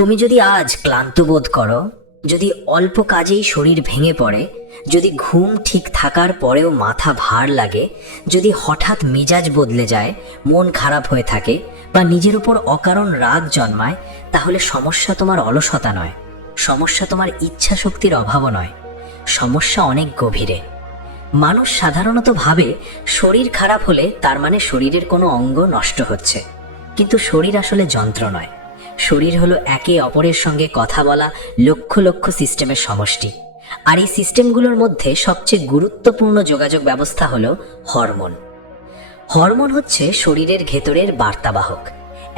তুমি যদি আজ ক্লান্ত বোধ করো, যদি অল্প কাজেই শরীর ভেঙে পড়ে, যদি ঘুম ঠিক থাকার পরেও মাথা ভার লাগে, যদি হঠাৎ মেজাজ বদলে যায়, মন খারাপ হয়ে থাকে বা নিজের উপর অকারণ রাগ জন্মায়, তাহলে সমস্যা তোমার অলসতা নয়, সমস্যা তোমার ইচ্ছা শক্তির অভাবও নয়, সমস্যা অনেক গভীরে। মানুষ সাধারণত ভাবে শরীর খারাপ হলে তার মানে শরীরের কোনো অঙ্গ নষ্ট হচ্ছে, কিন্তু শরীর আসলে যন্ত্র নয়। শরীর হলো একে অপরের সঙ্গে কথা বলা লক্ষ লক্ষ সিস্টেমের সমষ্টি। আর এই সিস্টেমগুলোর মধ্যে সবচেয়ে গুরুত্বপূর্ণ যোগাযোগ ব্যবস্থা হলো হরমোন। হরমোন হচ্ছে শরীরের ভেতরের বার্তাবাহক।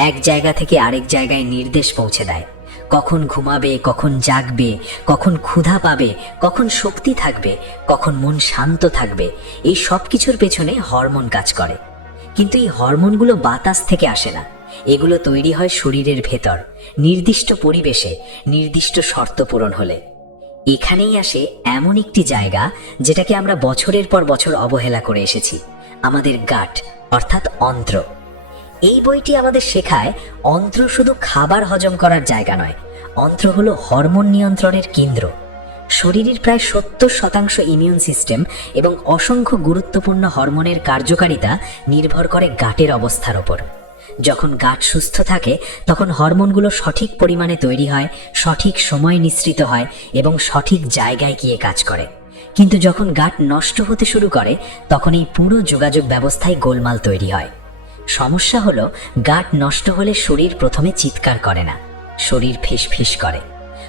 এক জায়গা থেকে আরেক জায়গায় নির্দেশ পৌঁছে দেয়। কখন ঘুমাবে, কখন জাগবে, কখন ক্ষুধা পাবে, কখন শক্তি থাকবে, কখন মন শান্ত থাকবে, এই সব কিছুর পেছনে হরমোন কাজ করে। কিন্তু এই হরমোনগুলো বাতাস থেকে আসে না, এগুলো তৈরি হয় শরীরের ভেতর, নির্দিষ্ট পরিবেশে, নির্দিষ্ট শর্ত পূরণ হলে। এখানেই আসে এমন একটি জায়গা যেটাকে আমরা বছরের পর বছর অবহেলা করে এসেছি, আমাদের গাট অর্থাৎ অন্ত্র। এই বইটি আমাদের শেখায় অন্ত্র শুধু খাবার হজম করার জায়গা নয়, অন্ত্র হলো হরমোন নিয়ন্ত্রণের কেন্দ্র। শরীরের প্রায় 70% ইমিউন সিস্টেম এবং অসংখ্য গুরুত্বপূর্ণ হরমোনের কার্যকারিতা নির্ভর করে গাটের অবস্থার ওপর। যখন গাট সুস্থ থাকে তখন হরমোনগুলো সঠিক পরিমাণে তৈরি হয়, সঠিক সময় নিঃসৃত হয় এবং সঠিক জায়গায় গিয়ে কাজ করে। কিন্তু যখন গাট নষ্ট হতে শুরু করে তখন এই পুরো যোগাযোগ ব্যবস্থায় গোলমাল তৈরি হয়। সমস্যা হলো, গাট নষ্ট হলে শরীর প্রথমে চিৎকার করে না, শরীর ফিসফিস করে।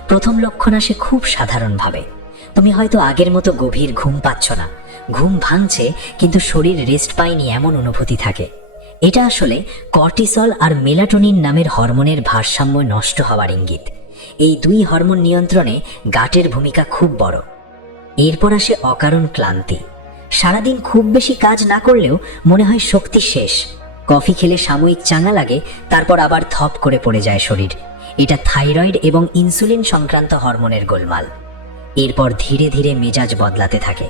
প্রথম লক্ষণ আসে খুব সাধারণভাবে। তুমি হয়তো আগের মতো গভীর ঘুম পাচ্ছ না, ঘুম ভাঙছে কিন্তু শরীর রেস্ট পায়নি এমন অনুভূতি থাকে। এটা আসলে কর্টিসল আর মেলাটোনিন নামের হরমোনের ভারসাম্য নষ্ট হওয়ার ইঙ্গিত। এই দুই হরমোন নিয়ন্ত্রণে গাটের ভূমিকা খুব বড়। এরপর আসে অকারণ ক্লান্তি। সারাদিন খুব বেশি কাজ না করলেও মনে হয় শক্তি শেষ। কফি খেলে সাময়িক চাঙ্গা লাগে, তারপর আবার থপ করে পড়ে যায় শরীর। এটা থাইরয়েড এবং ইনসুলিন সংক্রান্ত হরমোনের গোলমাল। এরপর ধীরে ধীরে মেজাজ বদলাতে থাকে।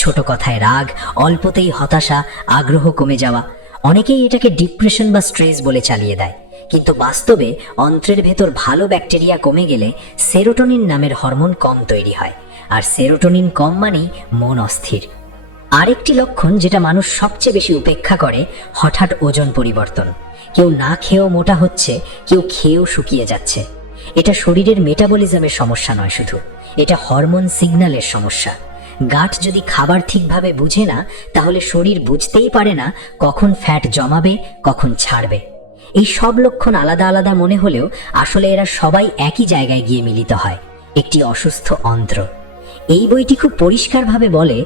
ছোট কথায় রাগ, অল্পতেই হতাশা, আগ্রহ কমে যাওয়া। অনেকেই এটাকে ডিপ্রেশন বা স্ট্রেস বলে চালিয়ে দেয়, কিন্তু বাস্তবে অন্ত্রের ভেতর ভালো ব্যাকটেরিয়া কমে গেলে সেরোটোনিন নামের হরমোন কম তৈরি হয়, আর সেরোটোনিন কম মানেই মন অস্থির। আরেকটি লক্ষণ যেটা মানুষ সবচেয়ে বেশি উপেক্ষা করে, হঠাৎ ওজন পরিবর্তন। কেউ না খেয়েও মোটা হচ্ছে, কেউ খেয়েও শুকিয়ে যাচ্ছে। এটা শরীরের মেটাবলিজমের সমস্যা নয় শুধু, এটা হরমোন সিগন্যালের সমস্যা। গাট যদি খাবার ঠিকভাবে বুঝে না, তাহলে শরীর বুঝতেই পারে না কখন ফ্যাট জমাবে, কখন ছাড়বে। এই সব লক্ষণ আলাদা আলাদা মনে হলেও আসলে এরা সবাই একই জায়গায় গিয়ে মিলিত হয়, একটি অসুস্থ অন্ত্র। এই বইটি খুব পরিষ্কারভাবে বলে,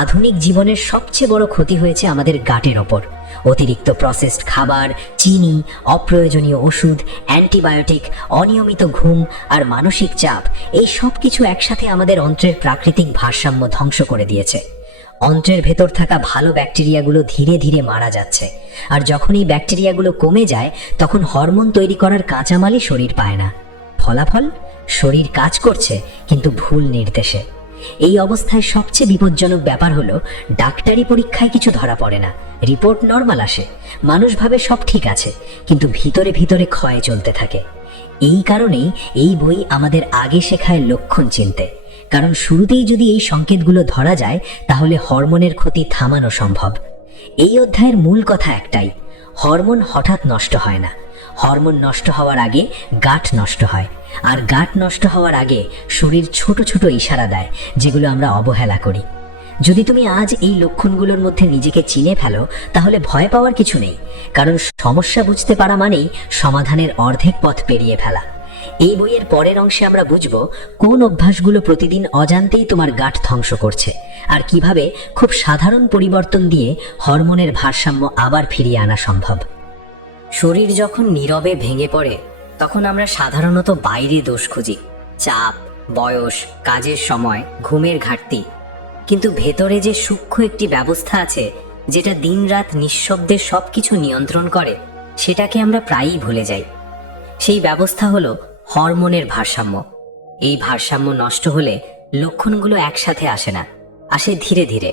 আধুনিক জীবনের সবচেয়ে বড় ক্ষতি হয়েছে আমাদের গাটের ওপর। অতিরিক্ত প্রসেসড খাবার, চিনি, অপ্রয়োজনীয় ওষুধ, অ্যান্টিবায়োটিক, অনিয়মিত ঘুম আর মানসিক চাপ, এই সব কিছু একসাথে আমাদের অন্ত্রের প্রাকৃতিক ভারসাম্য ধ্বংস করে দিয়েছে। অন্ত্রের ভেতর থাকা ভালো ব্যাকটেরিয়াগুলো ধীরে ধীরে মারা যাচ্ছে, আর যখন এই ব্যাকটেরিয়াগুলো কমে যায় তখন হরমোন তৈরি করার কাঁচামালই শরীর পায় না। ফলাফল, শরীর কাজ করছে কিন্তু ভুল নির্দেশে। এই অবস্থায় সবচেয়ে বিপজ্জনক ব্যাপার হলো, ডাক্তারি পরীক্ষায় কিছু ধরা পড়ে না, রিপোর্ট নর্মাল আসে, মানুষ ভাবে সব ঠিক আছে, কিন্তু ভিতরে ভিতরে ক্ষয় চলতে থাকে। এই কারণেই এই বই আমাদের আগে শেখায় লক্ষণ চিনতে, কারণ শুরুতেই যদি এই সংকেতগুলো ধরা যায় তাহলে হরমোনের ক্ষতি থামানো সম্ভব। এই অধ্যায়ের মূল কথা একটাই, হরমোন হঠাৎ নষ্ট হয় না, হরমোন নষ্ট হওয়ার আগে গাট নষ্ট হয়, আর গাট নষ্ট হওয়ার আগে শরীর ছোট ছোট ইশারা দেয় যেগুলো আমরা অবহেলা করি। যদি তুমি আজ এই লক্ষণগুলোর মধ্যে নিজেকে চিনে ফেলো তাহলে ভয় পাওয়ার কিছু নেই, কারণ সমস্যা বুঝতে পারা মানেই সমাধানের অর্ধেক পথ পেরিয়ে ফেলা। এই বইয়ের পরের অংশে আমরা বুঝব কোন অভ্যাসগুলো প্রতিদিন অজান্তেই তোমার গাট ধ্বংস করছে, আর কিভাবে খুব সাধারণ পরিবর্তন দিয়ে হরমোনের ভারসাম্য আবার ফিরিয়ে আনা সম্ভব। শরীর যখন নীরবে ভেঙে পড়ে তখন আমরা সাধারণত বাইরে দোষ খুঁজি, চাপ, বয়স, কাজের সময়, ঘুমের ঘাটতি। কিন্তু ভেতরে যে সূক্ষ্ম একটি ব্যবস্থা আছে যেটা দিনরাত নিঃশব্দে সবকিছু নিয়ন্ত্রণ করে, সেটাকে আমরা প্রায়ই ভুলে যাই। সেই ব্যবস্থা হলো হরমোনের ভারসাম্য। এই ভারসাম্য নষ্ট হলে লক্ষণগুলো একসাথে আসে না, আসে ধীরে ধীরে,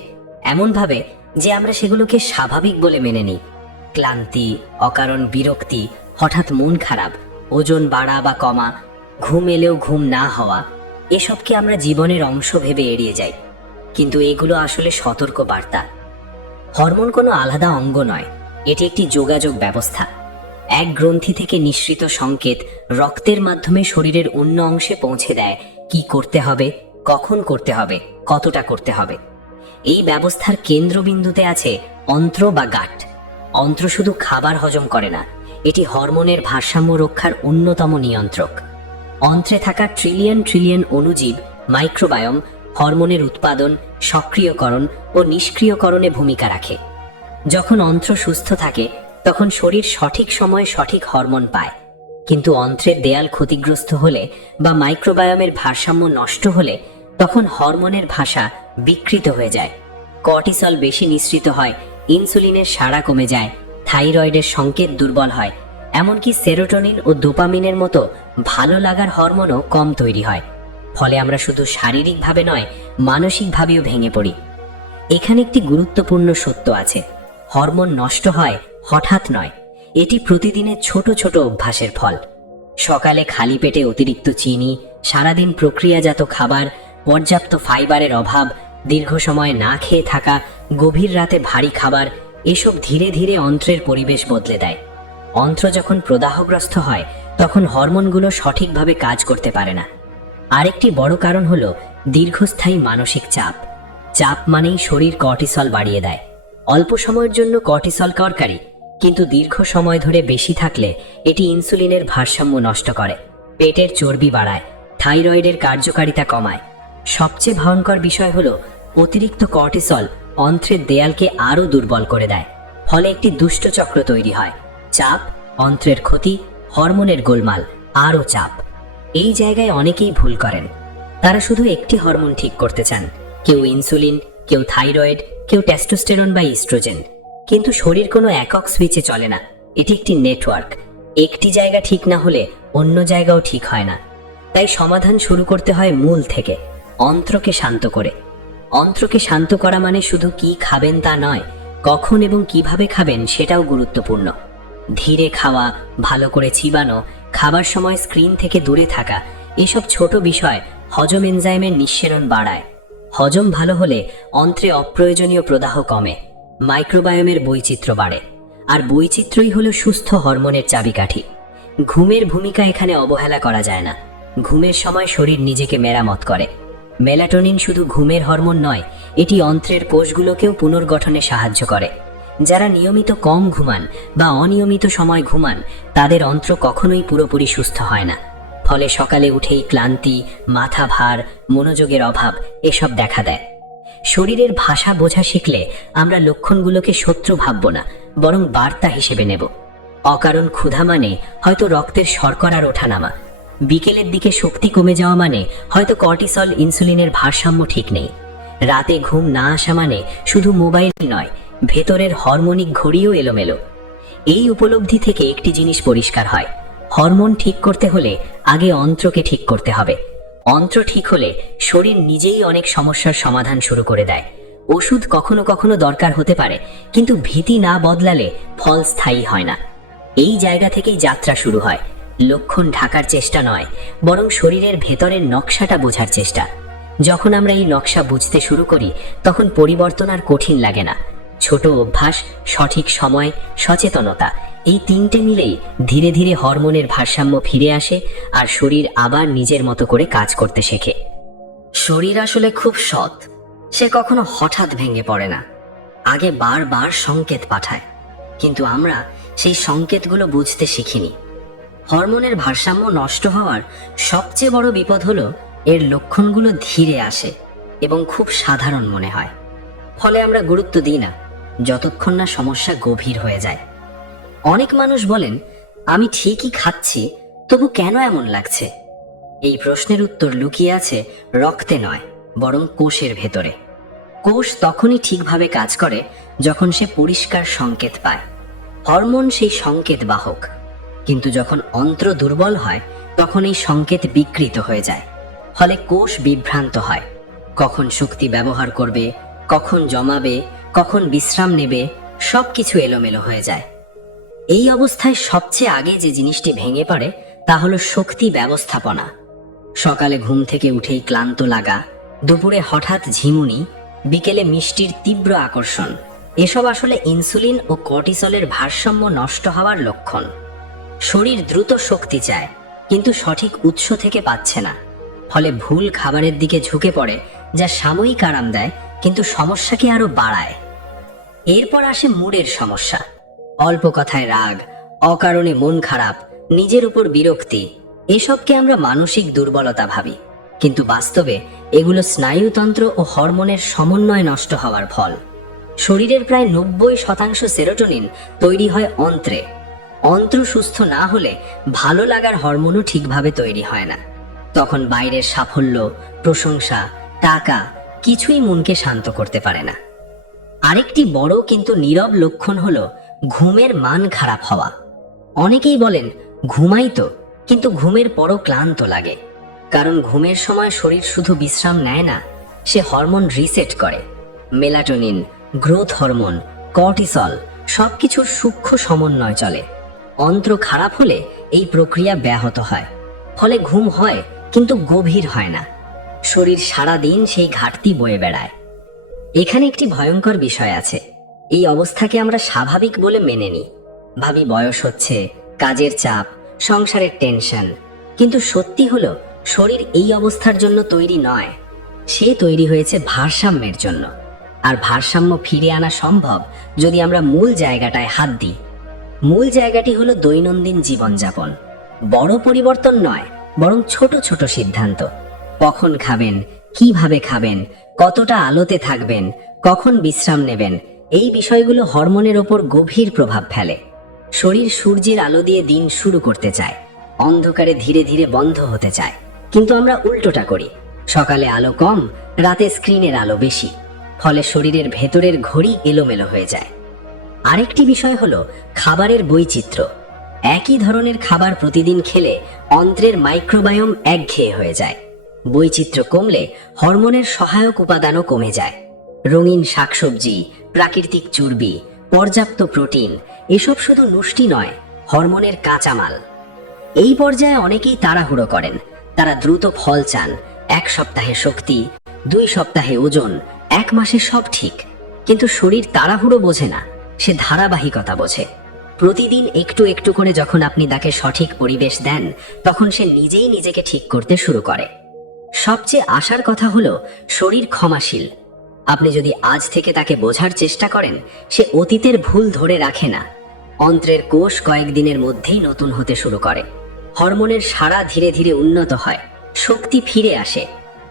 এমনভাবে যে আমরা সেগুলোকে স্বাভাবিক বলে মেনে নিই। ক্লান্তি, অকারণ বিরক্তি, হঠাৎ মন খারাপ, ওজন বাড়া বা কমা, ঘুম এলেও ঘুম না হওয়া, এসবকে আমরা জীবনের অংশ ভেবে এড়িয়ে যাই, কিন্তু এগুলো আসলে সতর্ক বার্তা। হরমোন কোনো আলাদা অঙ্গ নয়, এটি একটি যোগাযোগ ব্যবস্থা। এক গ্রন্থি থেকে নিঃসৃত সংকেত রক্তের মাধ্যমে শরীরের অন্য অংশে পৌঁছে দেয় কি করতে হবে, কখন করতে হবে, কতটা করতে হবে। এই ব্যবস্থার কেন্দ্রবিন্দুতে আছে অন্ত্র বা গাট। অন্ত্র শুধু খাবার হজম করে না, এটি হরমোনের ভারসাম্য রক্ষার অন্যতম নিয়ন্ত্রক। অন্ত্রে থাকা ট্রিলিয়ন ট্রিলিয়ন অণুজীব, মাইক্রোবায়োম, হরমোনের উৎপাদন, সক্রিয়করণ ও নিষ্ক্রিয়করণে ভূমিকা রাখে। যখন অন্ত্র সুস্থ থাকে তখন শরীর সঠিক সময়ে সঠিক হরমোন পায়, কিন্তু অন্ত্রের দেয়াল ক্ষতিগ্রস্ত হলে বা মাইক্রোবায়োমের ভারসাম্য নষ্ট হলে তখন হরমোনের ভাষা বিকৃত হয়ে যায়। কর্টিসল বেশি নিঃসৃত হয়, ইনসুলিনের সাড়া কমে যায়, থাইরয়েডের সংকেত দুর্বল হয়, এমনকি সেরোটোনিন ও ডোপামিনের মতো ভালো লাগার হরমোনও কম তৈরি হয়। ফলে আমরা শুধু শারীরিকভাবে নয়, মানসিকভাবেও ভেঙে পড়ি। এখানে একটি গুরুত্বপূর্ণ সত্য আছে, হরমোন নষ্ট হয় হঠাৎ নয়, এটি প্রতিদিনের ছোট ছোট অভ্যাসের ফল। সকালে খালি পেটে অতিরিক্ত চিনি, সারাদিন প্রক্রিয়াজাত খাবার, পর্যাপ্ত ফাইবারের অভাব, দীর্ঘ সময় না খেয়ে থাকা, গভীর রাতে ভারী খাবার, এসব ধীরে ধীরে অন্ত্রের পরিবেশ বদলে দেয়। অন্ত্র যখন প্রদাহগ্রস্ত হয় তখন হরমোনগুলো সঠিকভাবে কাজ করতে পারে না। আরেকটি বড় কারণ হলো দীর্ঘস্থায়ী মানসিক চাপ। চাপ মানেই শরীর কর্টিসল বাড়িয়ে দেয়। অল্প সময়ের জন্য কর্টিসল কার্যকারী, কিন্তু দীর্ঘ সময় ধরে বেশি থাকলে এটি ইনসুলিনের ভারসাম্য নষ্ট করে, পেটের চর্বি বাড়ায়, থাইরয়েডের কার্যকারিতা কমায়। সবচেয়ে ভয়ঙ্কর বিষয় হলো অতিরিক্ত কর্টিসল অন্ত্রের দেয়ালকে আরও দুর্বল করে দেয়। ফলে একটি দুষ্ট চক্র তৈরি হয়, চাপ, অন্ত্রের ক্ষতি, হরমোনের গোলমাল, আরও চাপ। এই জায়গায় অনেকেই ভুল করেন। তারা শুধু একটি হরমোন ঠিক করতে চান, কেউ ইনসুলিন, কেউ থাইরয়েড, কেউ টেস্টোস্টেরন বা ইস্ট্রোজেন। কিন্তু শরীর কোনো একক সুইচে চলে না, এটি একটি নেটওয়ার্ক। একটি জায়গা ঠিক না হলে অন্য জায়গাও ঠিক হয় না। তাই সমাধান শুরু করতে হয় মূল থেকে, অন্ত্রকে শান্ত করে। অন্ত্রকে শান্ত করা মানে শুধু কি খাবেন তা নয়, কখন এবং কিভাবে খাবেন সেটাও গুরুত্বপূর্ণ। ধীরে খাওয়া, ভালো করে চিবানো, খাবার সময় স্ক্রিন থেকে দূরে থাকা, এসব ছোট বিষয় হজম এনজাইমের নিঃসরণ বাড়ায়। হজম ভালো হলে অন্ত্রে অপ্রয়োজনীয় প্রদাহ কমে, মাইক্রোবায়োমের বৈচিত্র্য বাড়ে, আর বৈচিত্র্যই হলো সুস্থ হরমোনের চাবিকাঠি। ঘুমের ভূমিকা এখানে অবহেলা করা যায় না। ঘুমের সময় শরীর নিজেকে মেরামত করে। মেলাটোনিন শুধু ঘুমের হরমোন নয়, এটি অন্ত্রের কোষগুলোকেও পুনর্গঠনে সাহায্য করে। যারা নিয়মিত কম ঘুমান বা অনিয়মিত সময় ঘুমান তাদের অন্ত্র কখনোই পুরোপুরি সুস্থ হয় না। ফলে সকালে উঠেই ক্লান্তি, মাথা ভার, মনোযোগের অভাব এসব দেখা দেয়। শরীরের ভাষা বোঝা শিখলে আমরা লক্ষণগুলোকে শত্রু ভাবব না, বরং বার্তা হিসেবে নেব। অকারণ ক্ষুধা মানে হয়তো রক্তের শর্করার ওঠানামা, বিকেলের দিকে শক্তি কমে যাওয়া মানে হয়তো কর্টিসল, ইনসুলিনের ভারসাম্য ঠিক নেই। রাতে ঘুম না আসা মানে শুধু মোবাইল নয়, ভেতরের হরমোনিক ঘড়িও এলোমেলো। এই উপলব্ধি থেকে একটি জিনিস পরিষ্কার হয়, হরমোন ঠিক করতে হলে আগে অন্ত্রকে ঠিক করতে হবে। অন্ত্র ঠিক হলে শরীর নিজেই অনেক সমস্যার সমাধান শুরু করে দেয়। ওষুধ কখনো কখনো দরকার হতে পারে, কিন্তু ভীতি না বদলালে ফল স্থায়ী হয় না। এই জায়গা থেকেই যাত্রা শুরু হয়, লক্ষণ ঢাকার চেষ্টা নয়, বরং শরীরের ভেতরের নকশাটা বোঝার চেষ্টা। যখন আমরা এই নকশা বুঝতে শুরু করি তখন পরিবর্তন আর কঠিন লাগে না। ছোট অভ্যাস, সঠিক সময়, সচেতনতা, এই তিনটে মিলেই ধীরে ধীরে হরমোনের ভারসাম্য ফিরে আসে আর শরীর আবার নিজের মতো করে কাজ করতে শেখে। শরীর আসলে খুব সৎ, সে কখনো হঠাৎ ভেঙে পড়ে না, আগে বারবার সংকেত পাঠায়, কিন্তু আমরা সেই সংকেতগুলো বুঝতে শিখিনি। হরমোনের ভারসাম্য নষ্ট হওয়ার সবচেয়ে বড় বিপদ হলো এর লক্ষণগুলো ধীরে আসে এবং খুব সাধারণ মনে হয়। ফলে আমরা গুরুত্ব দিই না যতক্ষণ না সমস্যা গভীর হয়ে যায়। অনেক মানুষ বলেন, আমি ঠিকই খাচ্ছি, তবু কেন এমন লাগছে? এই প্রশ্নের উত্তর লুকিয়ে আছে রক্তে নয়, বরং কোষের ভেতরে। কোষ তখনই ঠিকভাবে কাজ করে যখন সে পরিষ্কার সংকেত পায়। হরমোন সেই সংকেত বাহক, কিন্তু যখন অন্ত্র দুর্বল হয় তখন এই সংকেত বিকৃত হয়ে যায়। ফলে কোষ বিভ্রান্ত হয়, কখন শক্তি ব্যবহার করবে, কখন জমাবে, কখন বিশ্রাম নেবে, সবকিছু এলোমেলো হয়ে যায়। এই অবস্থায় সবচেয়ে আগে যে জিনিসটি ভেঙে পড়ে তা হলো শক্তি ব্যবস্থাপনা। সকালে ঘুম থেকে উঠেই ক্লান্ত লাগা, দুপুরে হঠাৎ ঝিমুনি, বিকেলে মিষ্টির তীব্র আকর্ষণ, এসব আসলে ইনসুলিন ও কর্টিসলের ভারসাম্য নষ্ট হওয়ার লক্ষণ। শরীর দ্রুত শক্তি চায়, কিন্তু সঠিক উৎস থেকে পাচ্ছে না। ফলে ভুল খাবারের দিকে ঝুঁকে পড়ে, যা সাময়িক আরাম দেয় কিন্তু সমস্যাকে আরো বাড়ায়। এরপর আসে মুডের সমস্যা। অল্প কথায় রাগ, অকারণে মন খারাপ, নিজের উপর বিরক্তি, এসবকে আমরা মানসিক দুর্বলতা ভাবি, কিন্তু বাস্তবে এগুলো স্নায়ুতন্ত্র ও হরমোনের সমন্বয় নষ্ট হওয়ার ফল। শরীরের প্রায় 90% সেরোটোনিন তৈরি হয় অন্ত্রে। অন্ত্র সুস্থ না হলে ভালো লাগার হরমোনও ঠিকভাবে তৈরি হয় না। তখন বাইরের সাফল্য, প্রশংসা, টাকা কিছুই মনকে শান্ত করতে পারে না। আরেকটি বড় কিন্তু নীরব লক্ষণ হলো ঘুমের মান খারাপ হওয়া। অনেকেই বলেন ঘুমাই তো, কিন্তু ঘুমের পরও ক্লান্ত লাগে। কারণ ঘুমের সময় শরীর শুধু বিশ্রাম নেয় না, সে হরমোন রিসেট করে। মেলাটোনিন, গ্রোথ হরমোন, কর্টিসল সবকিছুর সূক্ষ্ম সমন্বয় চলে। অন্ত্র খারাপ হলে এই প্রক্রিয়া ব্যাহত হয়, ফলে ঘুম হয় কিন্তু গভীর হয় না। শরীর সারা দিন সেই ঘাটতি বয়ে বেড়ায়। এখানে একটি ভয়ঙ্কর বিষয় আছে। এই অবস্থাকে আমরা স্বাভাবিক বলে মেনে নিই, ভাবি বয়স হচ্ছে, কাজের চাপ, সংসারের টেনশন। কিন্তু সত্যি হলো শরীর এই অবস্থার জন্য তৈরি নয়, সে তৈরি হয়েছে ভারসাম্যের জন্য। আর ভারসাম্য ফিরে আনা সম্ভব যদি আমরা মূল জায়গাটায় হাত দিই। মূল জায়গাটি হলো দৈনন্দিন জীবনযাপন। বড় পরিবর্তন নয়, বরং ছোট ছোট সিদ্ধান্ত। কখন খাবেন, কিভাবে খাবেন, কতটা আলোতে থাকবেন, কখন বিশ্রাম নেবেন, এই বিষয়গুলো হরমোনের ওপর গভীর প্রভাব ফেলে। শরীর সূর্যের আলো দিয়ে দিন শুরু করতে চায়, অন্ধকারে ধীরে ধীরে বন্ধ হতে চায়। কিন্তু আমরা উল্টোটা করি, সকালে আলো কম, রাতে স্ক্রিনের আলো বেশি। ফলে শরীরের ভেতরের ঘড়ি এলোমেলো হয়ে যায়। আরেকটি বিষয় হলো খাবারের বৈচিত্র্য। একই ধরনের খাবার প্রতিদিন খেলে অন্ত্রের মাইক্রোবায়োম একঘেয়ে হয়ে যায়। বৈচিত্র্য কমলে হরমোনের সহায়ক উপাদানও কমে যায়। রঙিন শাকসবজি, প্রাকৃতিক চর্বি, পর্যাপ্ত প্রোটিন এসব শুধু পুষ্টি নয়, হরমোনের কাঁচামাল। এই পর্যায়ে অনেকেই তাড়াহুড়ো করেন। তারা দ্রুত ফল চান, 1 সপ্তাহে শক্তি, 2 সপ্তাহে ওজন, 1 মাসে সব ঠিক। কিন্তু শরীর তাড়াহুড়ো বোঝে না, সে ধারাবাহিকতা বোঝে। প্রতিদিন একটু একটু করে যখন আপনি তাকে সঠিক পরিবেশ দেন, তখন সে নিজেই নিজেকে ঠিক করতে শুরু করে। সবচেয়ে আশার কথা হলো শরীর ক্ষমাশীল। আপনি যদি আজ থেকে তাকে বোঝার চেষ্টা করেন, সে অতীতের ভুল ধরে রাখে না। অন্ত্রের কোষ কয়েকদিনের মধ্যেই নতুন হতে শুরু করে। হরমোনের সারা ধীরে ধীরে উন্নত হয়, শক্তি ফিরে আসে।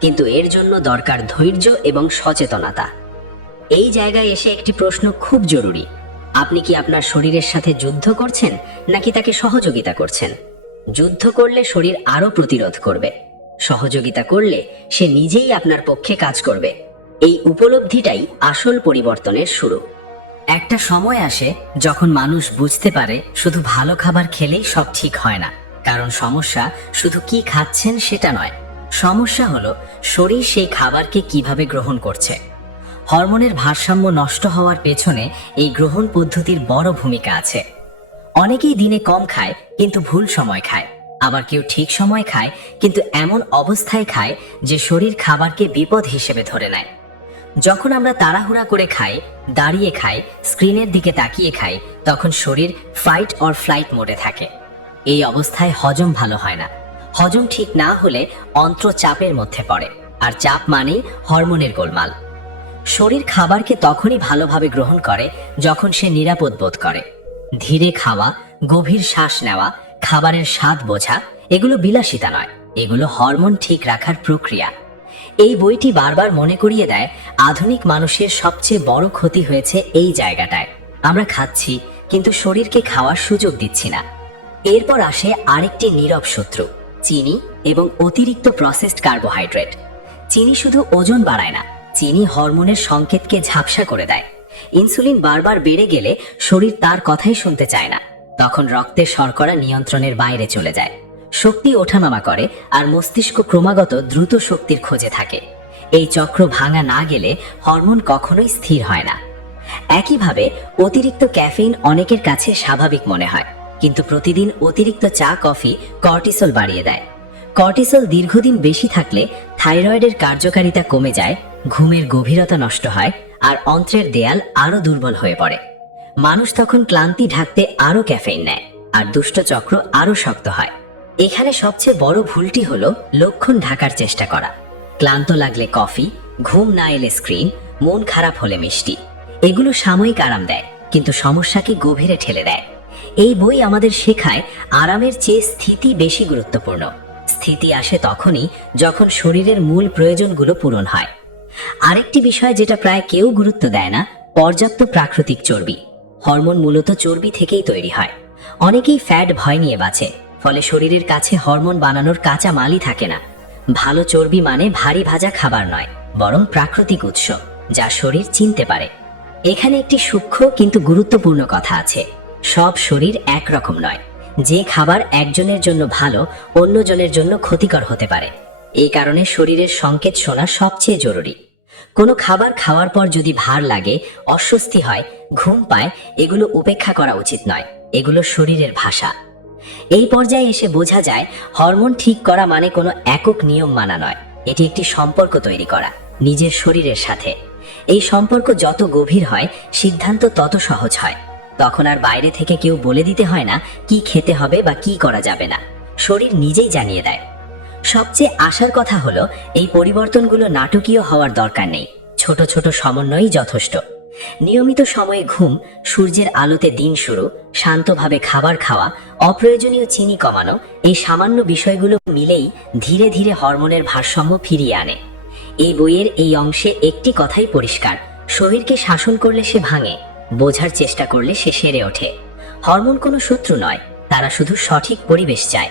কিন্তু এর জন্য দরকার ধৈর্য এবং সচেতনতা। এই জায়গায় এসে একটি প্রশ্ন খুব জরুরি। আপনি কি আপনার শরীরের সাথে যুদ্ধ করছেন, নাকি তাকে সহযোগিতা করছেন? যুদ্ধ করলে শরীর আরো প্রতিরোধ করবে, সহযোগিতা করলে সে নিজেই আপনার পক্ষে কাজ করবে। এই উপলব্ধিটাই আসল পরিবর্তনের শুরু। একটা সময় আসে যখন মানুষ বুঝতে পারে শুধু ভালো খাবার খেলেই সব ঠিক হয় না। কারণ সমস্যা শুধু কি খাচ্ছেন সেটা নয়, সমস্যা হলো শরীর সেই খাবারকে কিভাবে গ্রহণ করছে। হরমোনের ভারসাম্য নষ্ট হওয়ার পেছনে এই গ্রহণ পদ্ধতির বড় ভূমিকা আছে। অনেকেই দিনে কম খায় কিন্তু ভুল সময় খায়, আবার কেউ ঠিক সময় খায় কিন্তু এমন অবস্থায় খায় যে শরীর খাবারকে বিপদ হিসেবে ধরে নেয়। যখন আমরা তাড়াহুড়া করে খাই, দাঁড়িয়ে খাই, স্ক্রিনের দিকে তাকিয়ে খাই, তখন শরীর ফাইট অর ফ্লাইট মোডে থাকে। এই অবস্থায় হজম ভালো হয় না। হজম ঠিক না হলে অন্ত্র চাপের মধ্যে পড়ে, আর চাপ মানেই হরমোনের গোলমাল। শরীর খাবারকে তখনই ভালোভাবে গ্রহণ করে যখন সে নিরাপদ বোধ করে। ধীরে খাওয়া, গভীর শ্বাস নেওয়া, খাবারের স্বাদ বোঝা, এগুলো বিলাসিতা নয়, এগুলো হরমোন ঠিক রাখার প্রক্রিয়া। এই বইটি বারবার মনে করিয়ে দেয় আধুনিক মানুষের সবচেয়ে বড় ক্ষতি হয়েছে এই জায়গাটায়। আমরা খাচ্ছি কিন্তু শরীরকে খাওয়ার সুযোগ দিচ্ছি না। এরপর আসে আরেকটি নীরব শত্রু, চিনি এবং অতিরিক্ত প্রসেসড কার্বোহাইড্রেট। চিনি শুধু ওজন বাড়ায় না, চিনি হরমোনের সংকেতকে ঝাপসা করে দেয়। ইনসুলিন বারবার বেড়ে গেলে শরীর তার কথাই শুনতে চায় না। তখন রক্তের শর্করা নিয়ন্ত্রণের বাইরে চলে যায়, শক্তি ওঠানামা করে, আর মস্তিষ্ক ক্রমাগত দ্রুত শক্তির খোঁজে থাকে। এই চক্র ভাঙা না গেলে হরমোন কখনোই স্থির হয় না। একইভাবে অতিরিক্ত ক্যাফেইন অনেকের কাছে স্বাভাবিক মনে হয়, কিন্তু প্রতিদিন অতিরিক্ত চা কফি কর্টিসল বাড়িয়ে দেয়। কর্টিসল দীর্ঘদিন বেশি থাকলে থাইরয়েডের কার্যকারিতা কমে যায়, ঘুমের গভীরতা নষ্ট হয়, আর অন্ত্রের দেয়াল আরো দুর্বল হয়ে পড়ে। মানুষ তখন ক্লান্তি ঢাকতে আরো ক্যাফেইন নেয়, আর দুষ্টচক্র আরো শক্ত হয়। এখানে সবচেয়ে বড় ভুলটি হলো লক্ষণ ঢাকার চেষ্টা করা। ক্লান্ত লাগলে কফি, ঘুম না এলে স্ক্রিন, মন খারাপ হলে মিষ্টি। এগুলো সাময়িক আরাম দেয়, কিন্তু সমস্যাকে গভীরে ঠেলে দেয়। এই বই আমাদের শেখায় আরামের চেয়ে স্থিতি বেশি গুরুত্বপূর্ণ। স্থিতি আসে তখনই যখন শরীরের মূল প্রয়োজনগুলো পূরণ হয়। আরেকটি বিষয় যেটা প্রায় কেউ গুরুত্ব দেয় না, পর্যাপ্ত প্রাকৃতিক চর্বি। হরমোন মূলত চর্বি থেকেই তৈরি হয়। অনেকেই ফ্যাট ভয় নিয়ে বাঁচে, ফলে শরীরের কাছে হরমোন বানানোর কাঁচা মালই থাকে না। ভালো চর্বি মানে ভারী ভাজা খাবার নয়, বরং প্রাকৃতিক উৎস, যা শরীর চিনতে পারে। এখানে একটি সূক্ষ্ম কিন্তু গুরুত্বপূর্ণ কথা আছে। সব শরীর একরকম নয়। যে খাবার একজনের জন্য ভালো, অন্যজনের জন্য ক্ষতিকর হতে পারে। এই কারণে শরীরের সংকেত শোনা সবচেয়ে জরুরি। কোনো খাবার খাওয়ার পর যদি ভার লাগে, অস্বস্তি হয়, ঘুম পায়, এগুলো উপেক্ষা করা উচিত নয়। এগুলো শরীরের ভাষা। এই পর্যায়ে এসে বোঝা যায় হরমোন ঠিক করা মানে কোনো একক নিয়ম মানা নয়। এটি একটি সম্পর্ক তৈরি করা নিজের শরীরের সাথে। এই সম্পর্ক যত গভীর হয়, সিদ্ধান্ত তত সহজ হয়। তখন আর বাইরে থেকে কেউ বলে দিতে হয় না কি খেতে হবে বা কি করা যাবে না। শরীর নিজেই জানিয়ে দেয়। সবচেয়ে আশার কথা হলো, এই পরিবর্তনগুলো নাটকীয় হওয়ার দরকার নেই। ছোট ছোট সমন্বয়ই যথেষ্ট। নিয়মিত সময়ে ঘুম, সূর্যের আলোতে দিন শুরু, শান্তভাবে খাবার খাওয়া, অপ্রয়োজনীয় চিনি কমানো, এই সামান্য বিষয়গুলো মিলেই ধীরে ধীরে হরমোনের ভারসাম্য ফিরিয়ে আনে। এই বইয়ের এই অংশে একটি কথাই পরিষ্কার: শরীরকে শাসন করলে সে ভাঙে, বোঝার চেষ্টা করলে সে সেরে ওঠে। হরমোন কোনো শত্রু নয়, তারা শুধু সঠিক পরিবেশ চায়।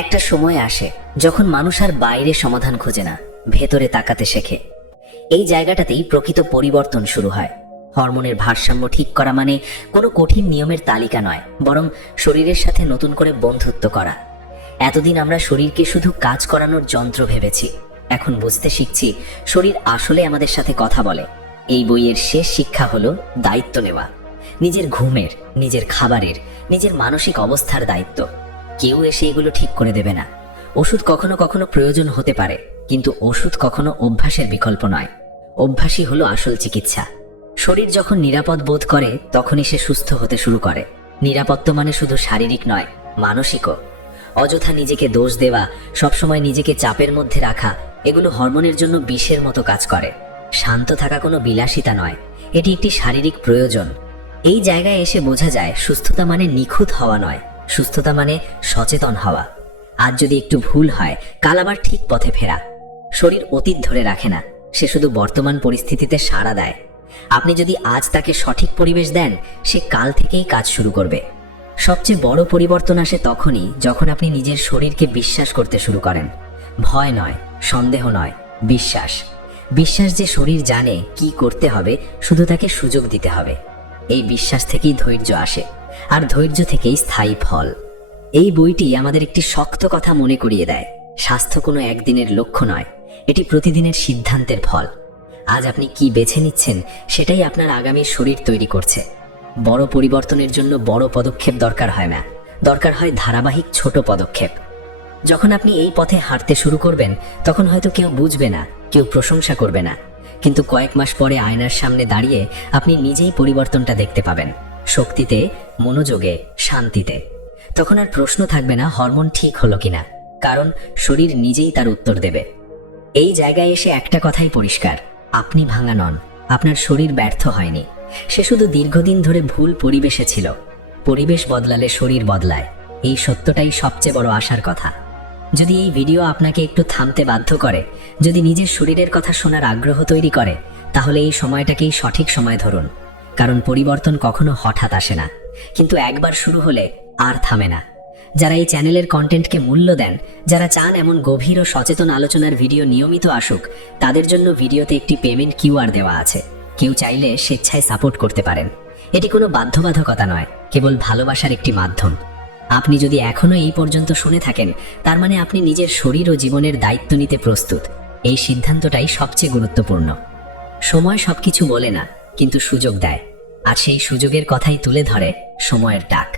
একটা সময় আসে যখন মানুষ আর বাইরে সমাধান খোঁজে না, ভেতরে তাকাতে শেখে। এই জায়গাটাতেই প্রকৃত পরিবর্তন শুরু হয়। হরমোনের ভারসাম্য ঠিক করা মানে কোনো কঠিন নিয়মের তালিকা নয়, বরং শরীরের সাথে নতুন করে বন্ধুত্ব করা। এতদিন আমরা শরীরকে শুধু কাজ করানোর যন্ত্র ভেবেছি। এখন বুঝতে শিখছি শরীর আসলে আমাদের সাথে কথা বলে। এই বইয়ের শেষ শিক্ষা হলো দায়িত্ব নেওয়া। নিজের ঘুমের, নিজের খাবারের, নিজের মানসিক অবস্থার দায়িত্ব। কেউ এসে এগুলো ঠিক করে দেবে না। ওষুধ কখনো কখনো প্রয়োজন হতে পারে, কিন্তু ওষুধ কখনো অভ্যাসের বিকল্প নয়। অভ্যাসই হলো আসল চিকিৎসা। শরীর যখন নিরাপদ বোধ করে, তখনই সে সুস্থ হতে শুরু করে। নিরাপত্তা মানে শুধু শারীরিক নয়, মানসিকও। অযথা নিজেকে দোষ দেওয়া, সবসময় নিজেকে চাপের মধ্যে রাখা, এগুলো হরমোনের জন্য বিষের মতো কাজ করে। শান্ত থাকা কোনো বিলাসিতা নয়, এটি একটি শারীরিক প্রয়োজন। এই জায়গায় এসে বোঝা যায় সুস্থতা মানে নিখুঁত হওয়া নয়, সুস্থতা মানে সচেতন হওয়া। আজ যদি একটু ভুল হয়, কাল আবার ঠিক পথে ফেরা। শরীর অতীত ধরে রাখে না, সে শুধু বর্তমান পরিস্থিতিতে সাড়া দেয়। আপনি যদি আজ তাকে সঠিক পরিবেশ দেন, সে কাল থেকেই কাজ শুরু করবে। সবচেয়ে বড় পরিবর্তন আসে তখনই যখন আপনি নিজের শরীরকে বিশ্বাস করতে শুরু করেন। ভয় নয়, সন্দেহ নয়, বিশ্বাস। বিশ্বাস যে শরীর জানে কি করতে হবে, শুধু তাকে সুযোগ দিতে হবে। এই বিশ্বাস থেকেই ধৈর্য আসে, আর ধৈর্য থেকেই স্থায়ী ফল। এই বইটি আমাদের একটি শক্ত কথা মনে করিয়ে দেয়: স্বাস্থ্য কোনো একদিনের লক্ষ্য নয়, এটি প্রতিদিনের সিদ্ধান্তের ফল। আজ আপনি কি বেছে নিচ্ছেন, সেটাই আপনার আগামীর শরীর তৈরি করছে। বড় পরিবর্তনের জন্য বড় পদক্ষেপ দরকার হয় না, দরকার হয় ধারাবাহিক ছোট পদক্ষেপ। যখন আপনি এই পথে হাঁটতে শুরু করবেন, তখন হয়তো কেউ বুঝবে না, কেউ প্রশংসা করবে না, কিন্তু কয়েক মাস পরে আয়নার সামনে দাঁড়িয়ে আপনি নিজেই পরিবর্তনটা দেখতে পাবেন। শক্তিতে, মনোযোগে, শান্তিতে। তখন আর প্রশ্ন থাকবে না হরমোন ঠিক হলো কিনা, কারণ শরীর নিজেই তার উত্তর দেবে। এই জায়গায় এসে একটা কথাই পরিষ্কার: আপনি ভাঙা নন, আপনার শরীর ব্যর্থ হয়নি। সে শুধু দীর্ঘদিন ধরে ভুল পরিবেশে ছিল। পরিবেশ বদলালে শরীর বদলায়, এই সত্যটাই সবচেয়ে বড় আশার কথা। যদি এই ভিডিও আপনাকে একটু থামতে বাধ্য করে, যদি নিজের শরীরের কথা শোনার আগ্রহ তৈরি করে, তাহলে এই সময়টাকেই সঠিক সময় ধরুন। কারণ পরিবর্তন কখনো হঠাৎ আসে না, কিন্তু একবার শুরু হলে আর থামে না। যারা এই চ্যানেলের কন্টেন্টকে মূল্য দেন, যারা চান এমন গভীর ও সচেতন আলোচনার ভিডিও নিয়মিত আসুক, তাদের জন্য ভিডিওতে একটি পেমেন্ট কিউআর দেওয়া আছে। কেউ চাইলে স্বেচ্ছায় সাপোর্ট করতে পারেন। এটি কোনো বাধ্যবাধকতা নয়, কেবল ভালোবাসার একটি মাধ্যম। আপনি যদি এখনো এই পর্যন্ত শুনে থাকেন, তার মানে আপনি নিজের শরীর ও জীবনের দায়িত্ব নিতে প্রস্তুত। এই সিদ্ধান্তটাই সবচেয়ে গুরুত্বপূর্ণ। সময় সবকিছু বলে না, কিন্তু সুযোগ দেয়। আর সেই সুযোগের কথাই তুলে ধরে সময়ের ডাক।